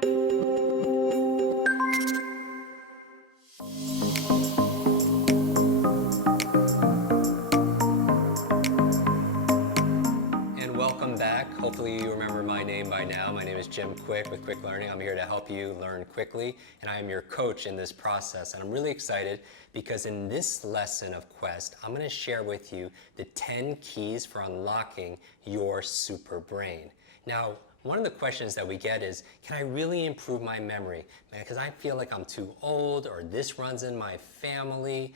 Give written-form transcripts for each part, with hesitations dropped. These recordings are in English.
And welcome back. Hopefully you remember my name by now. My name is Jim Quick with Quick Learning. I'm here to help you learn quickly, and I am your coach in this process. And I'm really excited because in this lesson of Quest, I'm going to share with you the 10 keys for unlocking your super brain. Now, one of the questions that we get is, can I really improve my memory? Because I feel like I'm too old, or this runs in my family.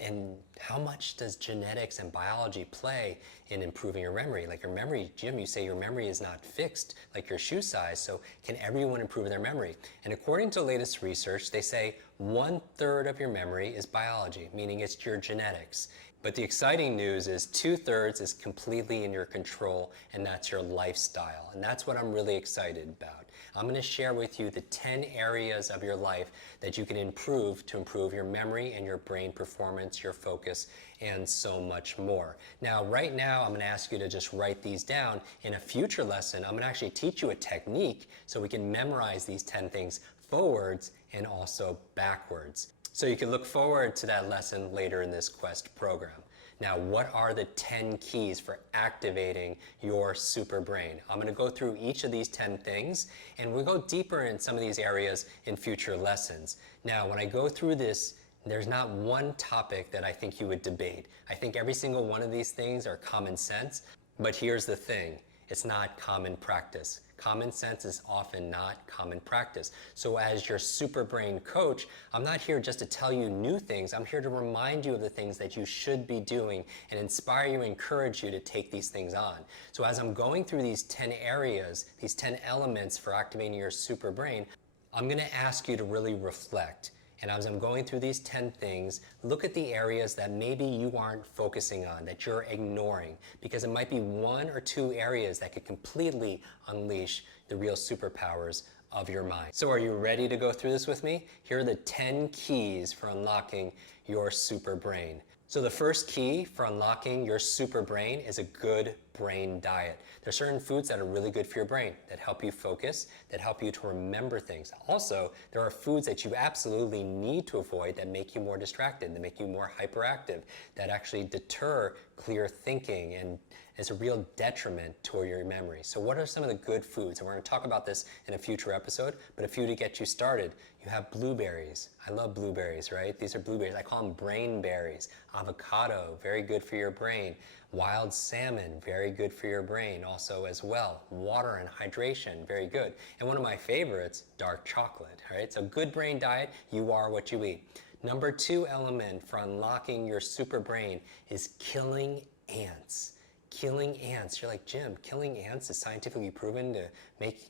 And how much does genetics and biology play in improving your memory? Like your memory, Jim, you say your memory is not fixed like your shoe size, so can everyone improve their memory? And according to the latest research, they say 1/3 of your memory is biology, meaning it's your genetics. But the exciting news is 2/3 is completely in your control, and that's your lifestyle. And that's what I'm really excited about. I'm going to share with you the 10 areas of your life that you can improve to improve your memory and your brain performance, your focus, and so much more. Now, right now, I'm going to ask you to just write these down. In a future lesson, I'm going to actually teach you a technique so we can memorize these 10 things forwards and also backwards. So you can look forward to that lesson later in this Quest program. Now, what are the 10 keys for activating your super brain? I'm going to go through each of these 10 things, and we'll go deeper in some of these areas in future lessons. Now, when I go through this, there's not one topic that I think you would debate. I think every single one of these things are common sense, but here's the thing. It's not common practice. Common sense is often not common practice. So as your super brain coach, I'm not here just to tell you new things. I'm here to remind you of the things that you should be doing and inspire you, encourage you to take these things on. So as I'm going through these 10 areas, these 10 elements for activating your super brain, I'm going to ask you to really reflect. And as I'm going through these 10 things, look at the areas that maybe you aren't focusing on, that you're ignoring, because it might be one or two areas that could completely unleash the real superpowers of your mind. So are you ready to go through this with me? Here are the 10 keys for unlocking your super brain. So the first key for unlocking your super brain is a good brain diet. There are certain foods that are really good for your brain, that help you focus, that help you to remember things. Also, there are foods that you absolutely need to avoid that make you more distracted, that make you more hyperactive, that actually deter clear thinking and is a real detriment to your memory. So what are some of the good foods? And we're going to talk about this in a future episode, but a few to get you started. You have blueberries. I love blueberries, right? These are blueberries. I call them brain berries. Avocado, very good for your brain. Wild salmon, very good for your brain also as well. Water and hydration, very good. And one of my favorites, dark chocolate, right? So good brain diet, you are what you eat. Number 2 element for unlocking your super brain is killing ants. Killing ants. You're like, Jim, killing ants is scientifically proven to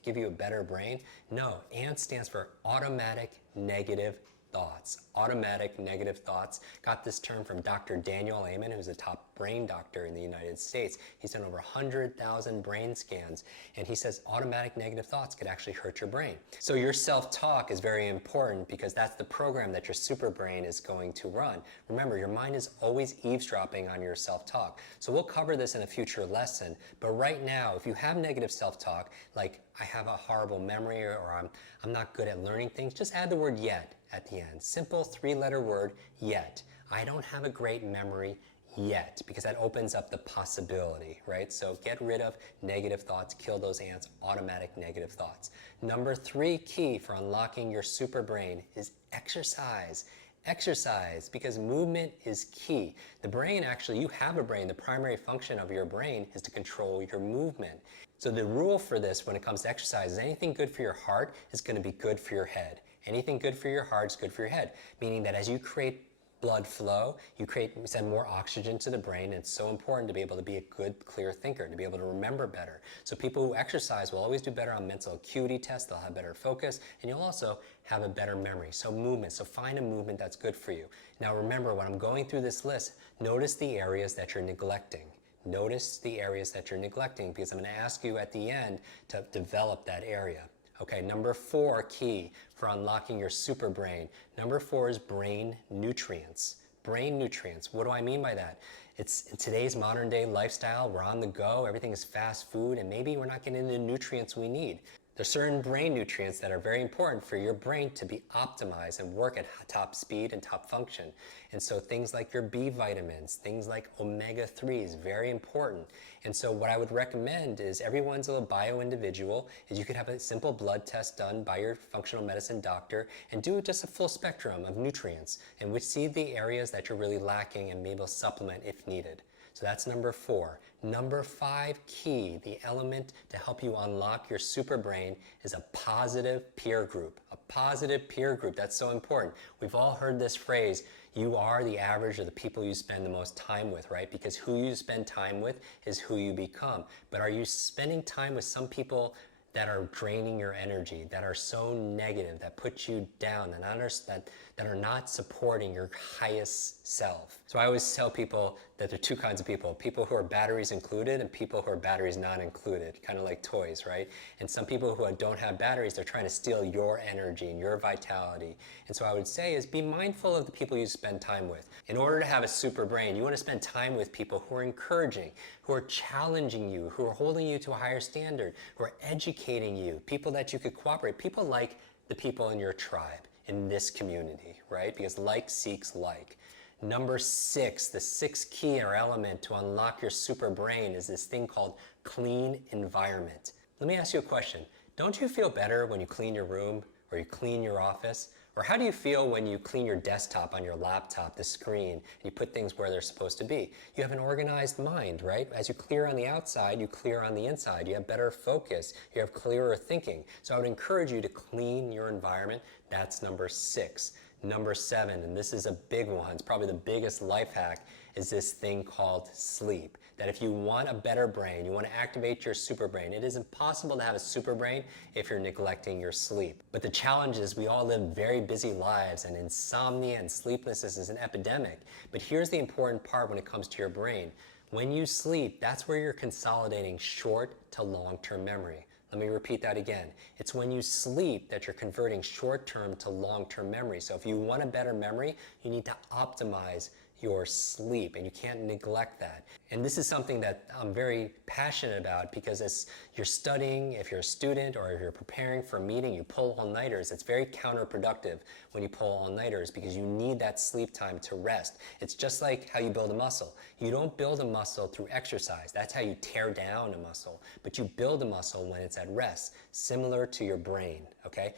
give you a better brain? No, ANT stands for automatic negative thoughts. Automatic negative thoughts. Got this term from Dr. Daniel Amen, who's a top brain doctor in the United States. He's done over 100,000 brain scans, and he says automatic negative thoughts could actually hurt your brain. So your self-talk is very important because that's the program that your super brain is going to run. Remember, your mind is always eavesdropping on your self-talk. So we'll cover this in a future lesson, but right now, if you have negative self-talk, like I have a horrible memory or I'm not good at learning things, just add the word yet at the end. Simple 3-letter word, yet. I don't have a great memory yet, because that opens up the possibility, right? So get rid of negative thoughts, kill those ants, automatic negative thoughts. Number 3 key for unlocking your super brain is exercise. Exercise, because movement is key. The brain actually, you have a brain. The primary function of your brain is to control your movement. So the rule for this when it comes to exercise is anything good for your heart is going to be good for your head. Anything good for your heart is good for your head, meaning that as you create blood flow, you send more oxygen to the brain, and it's so important to be able to be a good, clear thinker, to be able to remember better. So people who exercise will always do better on mental acuity tests, they'll have better focus, and you'll also have a better memory. So movement, so find a movement that's good for you. Now remember, when I'm going through this list, notice the areas that you're neglecting. Notice the areas that you're neglecting, because I'm going to ask you at the end to develop that area. Okay, number 4 key for unlocking your super brain. Number 4 is brain nutrients. Brain nutrients. What do I mean by that? It's in today's modern day lifestyle, we're on the go, everything is fast food, and maybe we're not getting the nutrients we need. There's certain brain nutrients that are very important for your brain to be optimized and work at top speed and top function. And so things like your B vitamins, things like omega-3s, very important. And so what I would recommend is everyone's a little bio-individual, is you could have a simple blood test done by your functional medicine doctor and do just a full spectrum of nutrients and we see the areas that you're really lacking and be able to supplement if needed. So that's number 4. Number 5 key, the element to help you unlock your super brain is a positive peer group. A positive peer group, that's so important. We've all heard this phrase, you are the average of the people you spend the most time with, right? Because who you spend time with is who you become. But are you spending time with some people that are draining your energy, that are so negative, that put you down, that are not supporting your highest self? So I always tell people that there are two kinds of people who are batteries included and people who are batteries not included, kind of like toys, right? And some people who don't have batteries, they're trying to steal your energy and your vitality. And so I would say is be mindful of the people you spend time with. In order to have a super brain, you want to spend time with people who are encouraging, who are challenging you, who are holding you to a higher standard, who are educating you, people that you could cooperate, people like the people in your tribe, in this community, right? Because like seeks like. Number 6, the 6th key or element to unlock your super brain is this thing called clean environment. Let me ask you a question. Don't you feel better when you clean your room or you clean your office? Or how do you feel when you clean your desktop on your laptop, the screen, and you put things where they're supposed to be? You have an organized mind, right? As you clear on the outside, you clear on the inside. You have better focus. You have clearer thinking. So I would encourage you to clean your environment. That's number 6. Number 7, and this is a big one, it's probably the biggest life hack, is this thing called sleep. That if you want a better brain, you want to activate your super brain, it is impossible to have a super brain if you're neglecting your sleep. But the challenge is we all live very busy lives and insomnia and sleeplessness is an epidemic. But here's the important part when it comes to your brain. When you sleep, that's where you're consolidating short to long-term memory. Let me repeat that again. It's when you sleep that you're converting short-term to long-term memory. So if you want a better memory, you need to optimize your sleep, and you can't neglect that. And this is something that I'm very passionate about because as you're studying, if you're a student or if you're preparing for a meeting, you pull all-nighters. It's very counterproductive when you pull all-nighters because you need that sleep time to rest. It's just like how you build a muscle. You don't build a muscle through exercise. That's how you tear down a muscle. But you build a muscle when it's at rest, similar to your brain, okay?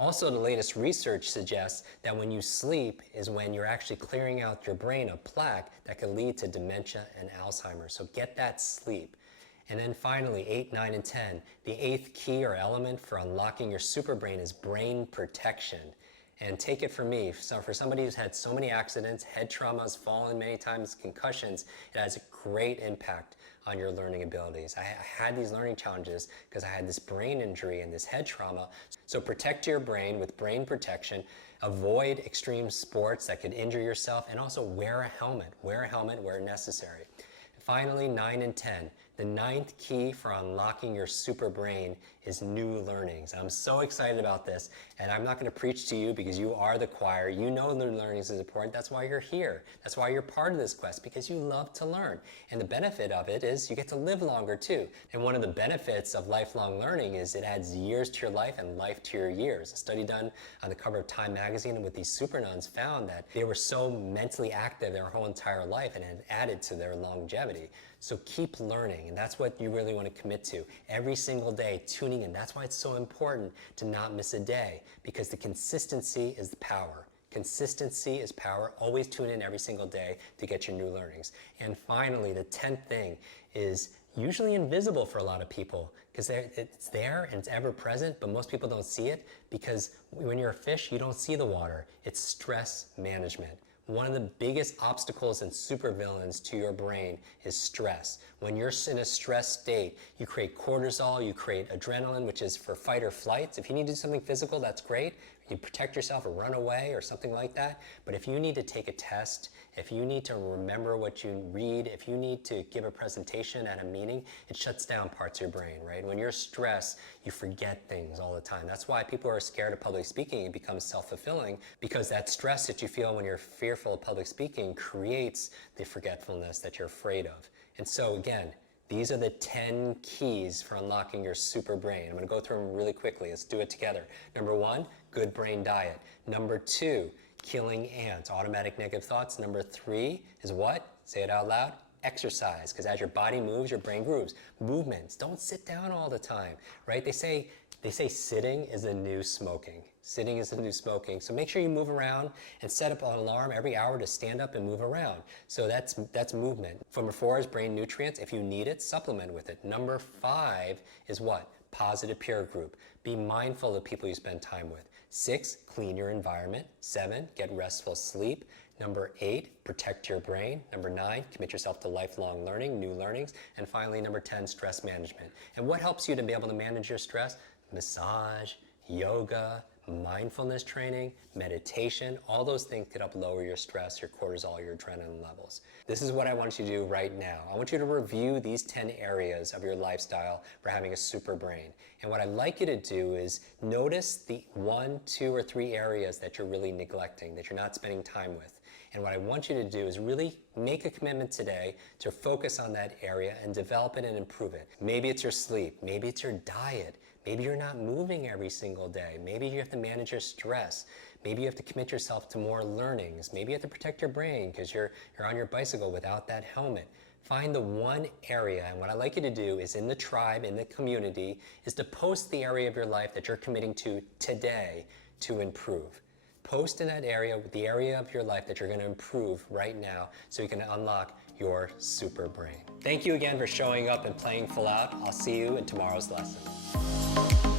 Also, the latest research suggests that when you sleep is when you're actually clearing out your brain of plaque that could lead to dementia and Alzheimer's. So get that sleep. And then finally, 8, 9, and 10, the 8th key or element for unlocking your super brain is brain protection. And take it from me, so for somebody who's had so many accidents, head traumas, fallen many times, concussions, it has a great impact on your learning abilities. I had these learning challenges because I had this brain injury and this head trauma. So protect your brain with brain protection. Avoid extreme sports that could injure yourself, and also wear a helmet. Wear a helmet where necessary. Finally, 9 and 10. The 9th key for unlocking your super brain is new learnings. I'm so excited about this, and I'm not going to preach to you because you are the choir. You know new learnings is important. That's why you're here. That's why you're part of this quest, because you love to learn. And the benefit of it is you get to live longer too. And one of the benefits of lifelong learning is it adds years to your life and life to your years. A study done on the cover of Time magazine with these super nuns found that they were so mentally active their whole entire life and it added to their longevity. So keep learning, and that's what you really want to commit to. Every single day, tuning in. That's why it's so important to not miss a day, because the consistency is the power. Consistency is power. Always tune in every single day to get your new learnings. And finally, the 10th thing is usually invisible for a lot of people because it's there and it's ever present, but most people don't see it because when you're a fish, you don't see the water. It's stress management. One of the biggest obstacles and supervillains to your brain is stress. When you're in a stress state, you create cortisol, you create adrenaline, which is for fight or flight. So if you need to do something physical, that's great. You protect yourself or run away or something like that. But if you need to take a test, if you need to remember what you read, if you need to give a presentation at a meeting, it shuts down parts of your brain, right? When you're stressed, you forget things all the time. That's why people are scared of public speaking. It becomes self-fulfilling because that stress that you feel when you're fearful of public speaking creates the forgetfulness that you're afraid of. And so again, These are the 10 keys for unlocking your super brain. I'm going to go through them really quickly. Let's do it together. Number 1, good brain diet. Number 2, killing ants, automatic negative thoughts. Number 3 is what? Say it out loud. Exercise, because as your body moves, your brain grooves. Movements. Don't sit down all the time, right? They say sitting is the new smoking. Sitting is the new smoking. So make sure you move around and set up an alarm every hour to stand up and move around. So that's movement. Number 4 is brain nutrients. If you need it, supplement with it. Number 5 is what? Positive peer group. Be mindful of people you spend time with. 6, clean your environment. 7, get restful sleep. Number 8, protect your brain. Number 9, commit yourself to lifelong learning, new learnings. And finally, number 10, stress management. And what helps you to be able to manage your stress? Massage, yoga, mindfulness training, meditation, all those things could help lower your stress, your cortisol, your adrenaline levels. This is what I want you to do right now. I want you to review these 10 areas of your lifestyle for having a super brain. And what I'd like you to do is notice the 1, 2, or 3 areas that you're really neglecting, that you're not spending time with. And what I want you to do is really make a commitment today to focus on that area and develop it and improve it. Maybe it's your sleep, maybe it's your diet, maybe you're not moving every single day, maybe you have to manage your stress, maybe you have to commit yourself to more learnings, maybe you have to protect your brain because you're on your bicycle without that helmet. Find the one area, and what I'd like you to do is in the tribe, in the community, is to post the area of your life that you're committing to today to improve. Post in that area, the area of your life that you're going to improve right now so you can unlock your super brain. Thank you again for showing up and playing full out. I'll see you in tomorrow's lesson.